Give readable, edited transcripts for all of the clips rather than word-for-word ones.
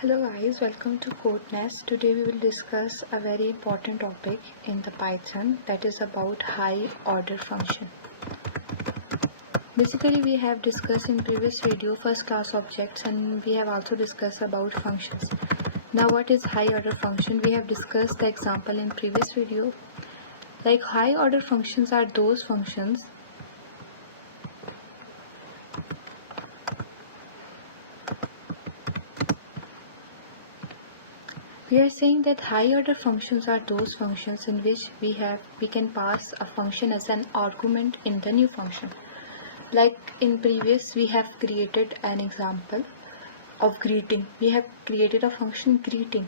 Hello guys, welcome to CodeNest. Today we will discuss a very important topic in the Python, that is about high order function. Basically we have discussed in previous video first class objects, and we have also discussed about functions. Now what is high order function? We have discussed the example in previous video. Like high order functions are those functions We are saying that high order functions are those functions in which we can pass a function as an argument in the new function. Like in previous we have created an example of greeting. We have created a function greeting.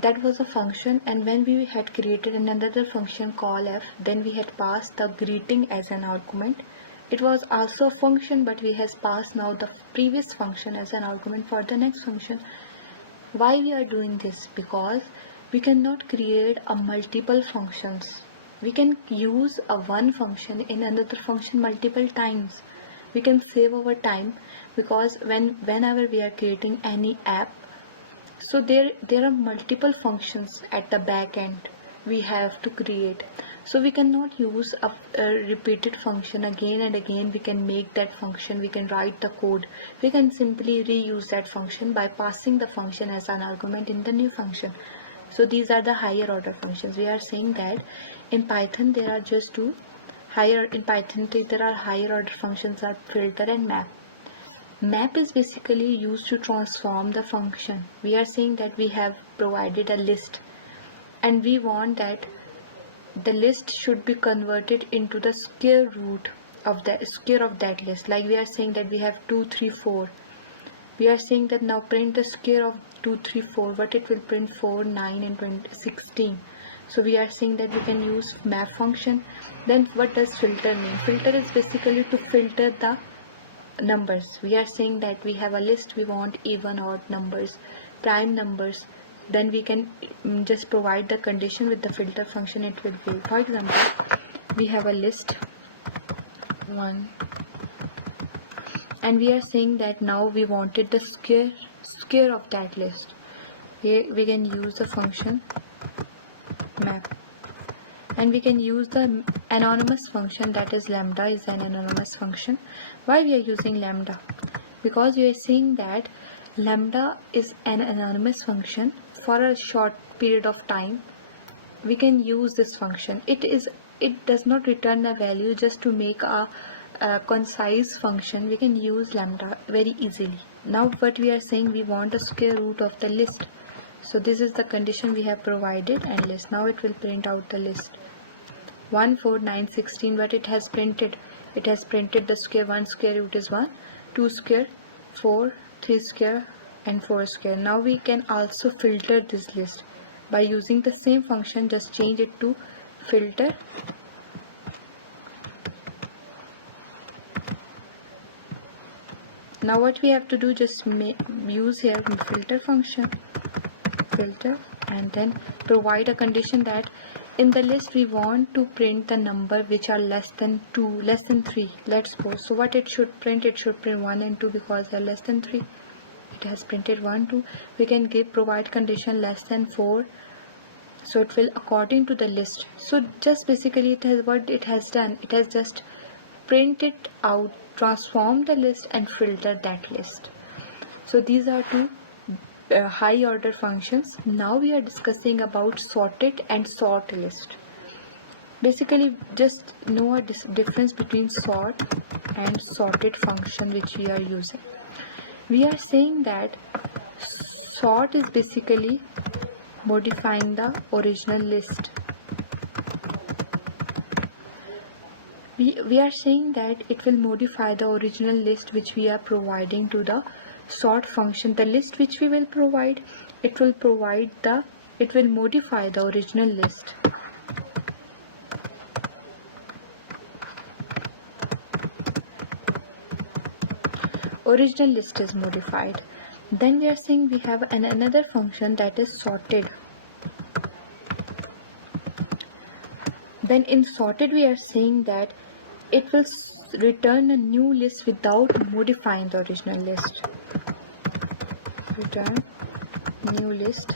That was a function, and when we had created another function call f, then we had passed the greeting as an argument. It was also a function, but we has passed now the previous function as an argument for the next function. Why we are doing this? Because we cannot create a multiple functions. We can use a one function in another function multiple times. We can save our time, because whenever we are creating any app, so there are multiple functions at the back end we have to create. So we cannot use a repeated function again and again. We can make that function, we can write the code, we can simply reuse that function by passing the function as an argument in the new function. So these are the higher order functions. We are saying that in Python there are just two higher order functions are filter and map. Map is basically used to transform the function. We are saying that we have provided a list, and we want that the list should be converted into the square root of that list. Like we are saying that we have 2 3 4. We are saying that now print the square of 2 3 4, but it will print 4 9 and 20, 16. So we are saying that we can use map function. Then what does filter mean? Filter is basically to filter the numbers. We are saying that we have a list, we want even, odd numbers, prime numbers. Then we can just provide the condition with the filter function. It will be, for example, we have a list 1, and we are saying that now we wanted the square of that list. We can use the function map, and we can use the anonymous function, that is lambda is an anonymous function. Why we are using lambda? Because we are saying that lambda is an anonymous function. For a short period of time we can use this function. It does not return a value. Just to make a concise function, we can use lambda very easily. Now what we are saying, we want the square root of the list. So this is the condition we have provided, and list. Now it will print out the list 1 4 9 16. But it has printed the square. 1 square root is 1, 2 square 4, 3 square and 4 square. Now we can also filter this list by using the same function. Just change it to filter. Now what we have to do, just use here filter function, filter, and then provide a condition that in the list we want to print the number which are less than 2, less than 3. Let's suppose. So what it should print? It should print 1 and 2 because they are less than 3. It has printed 1 2. We can provide condition less than 4, so it will according to the list. So just basically it has done, it has just printed out, transform the list and filter that list. So these are two high order functions. Now we are discussing about sorted and sort list. Basically just know a difference between sort and sorted function which we are using. We are saying that sort is basically modifying the original list. We are saying that it will modify the original list which we are providing to the sort function. The list which we will provide, it will modify the original list. Original list is modified. Then we are saying we have another function, that is sorted. Then in sorted we are saying that it will return a new list without modifying the original list. Return new list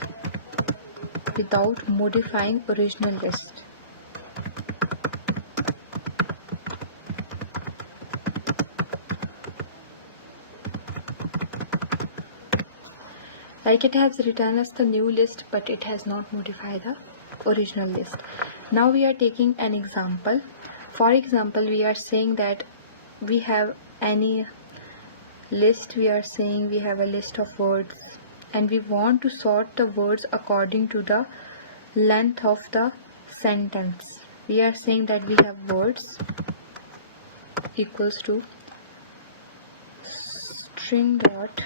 without modifying original list. Like it has written as the new list, but it has not modified the original list. Now we are taking an example. For example, we are saying that we have any list. We are saying we have a list of words and we want to sort the words according to the length of the sentence. We are saying that we have words equals to string dot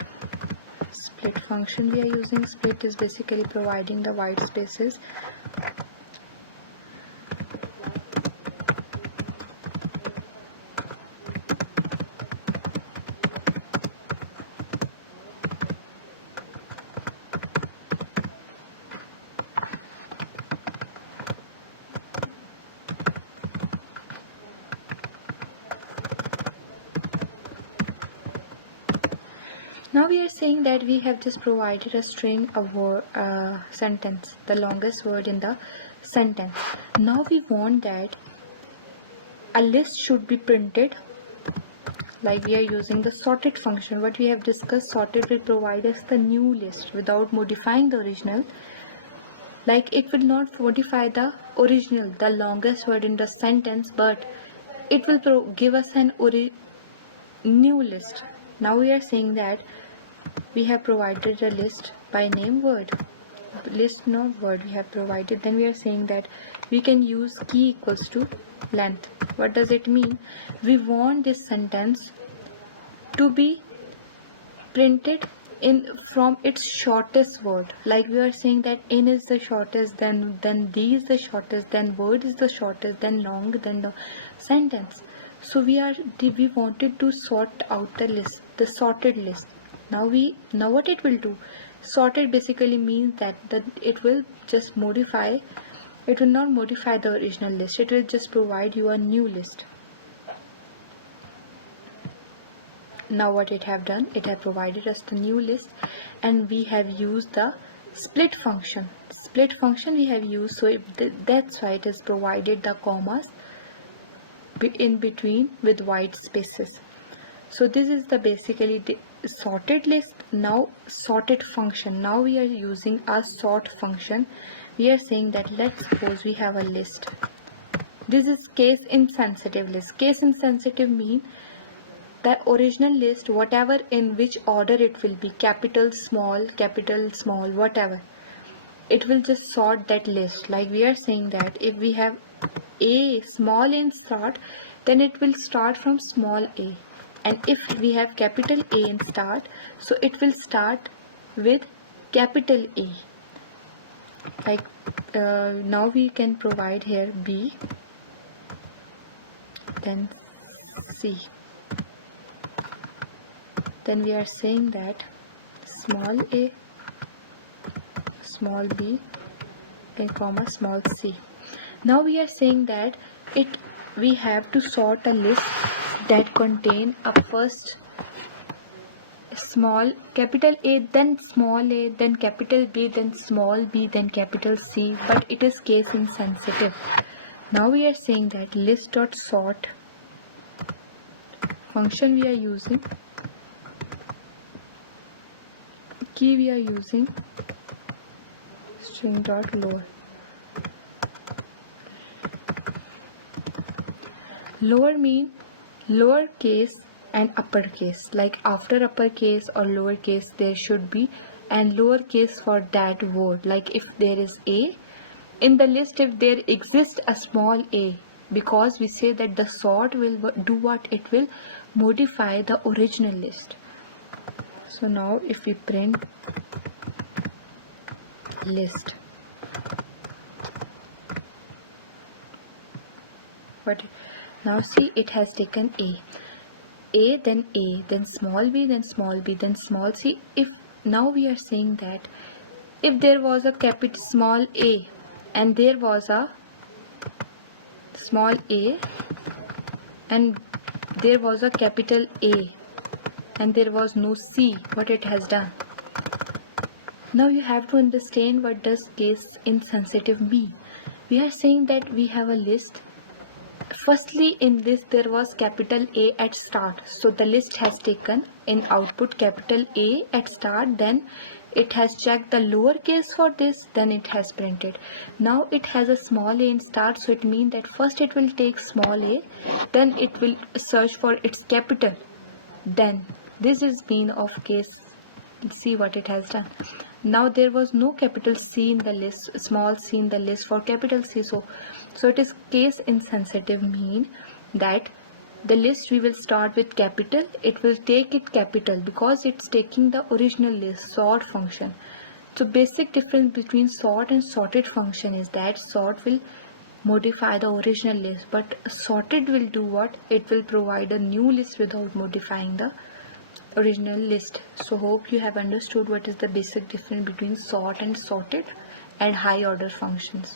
split function. We are using split is basically providing the white spaces. Now we are saying that we have just provided a string of sentence, the longest word in the sentence. Now we want that a list should be printed. Like we are using the sorted function. What we have discussed, sorted will provide us the new list without modifying the original. Like it will not modify the original, the longest word in the sentence, but it will give us an new list. Now we are saying that we have provided a list by name word, list not word we have provided. Then we are saying that we can use key equals to length. What does it mean? We want this sentence to be printed in from its shortest word. Like we are saying that in is the shortest, then D is the shortest, then word is the shortest, then long, then the sentence. So we wanted to sort out the list, the sorted list. Now what it will do, sorted basically means that it will just modify, it will not modify the original list, it will just provide you a new list. Now what it have done, it have provided us the new list, and we have used the split function. Split function we have used, so that's why it has provided the commas in between with white spaces. So this is the basically the sorted list. Now sorted function. Now we are using a sort function. We are saying that let's suppose we have a list. This is case insensitive list. Case insensitive mean the original list, whatever in which order it will be, capital small, whatever, it will just sort that list. Like we are saying that if we have a small in start, then it will start from small a. And if we have capital A in start, so it will start with capital A. Like now we can provide here B, then C. Then we are saying that small a, small b, then comma small c. Now we are saying that we have to sort a list that contain a first small capital A, then small a, then capital B, then small b, then capital C, but it is case insensitive. Now we are saying that list.sort function we are using, key we are using string.lower. Lower mean lowercase and uppercase. Like after uppercase or lowercase there should be and lowercase for that word. Like if there is a in the list, if there exists a small a, because we say that the sort will do what, it will modify the original list. So now if we print list, what now see, it has taken a, then small b, then small b, then small c. If now we are saying that if there was a capital small a and there was a small a and there was a capital A and there was no C, what it has done? Now you have to understand what does case insensitive mean. We are saying that we have a list. Firstly, in this there was capital A at start, so the list has taken in output capital A at start, then it has checked the lowercase for this, then it has printed. Now it has a small a in start, so it means that first it will take small a, then it will search for its capital, then this is mean of case. See what it has done. Now there was no capital C in the list, small c in the list for capital C, so it is case insensitive, mean that the list we will start with capital, it will take it capital because it's taking the original list sort function. So basic difference between sort and sorted function is that sort will modify the original list, but sorted will do what? It will provide a new list without modifying the original list. So hope you have understood what is the basic difference between sort and sorted and high order functions.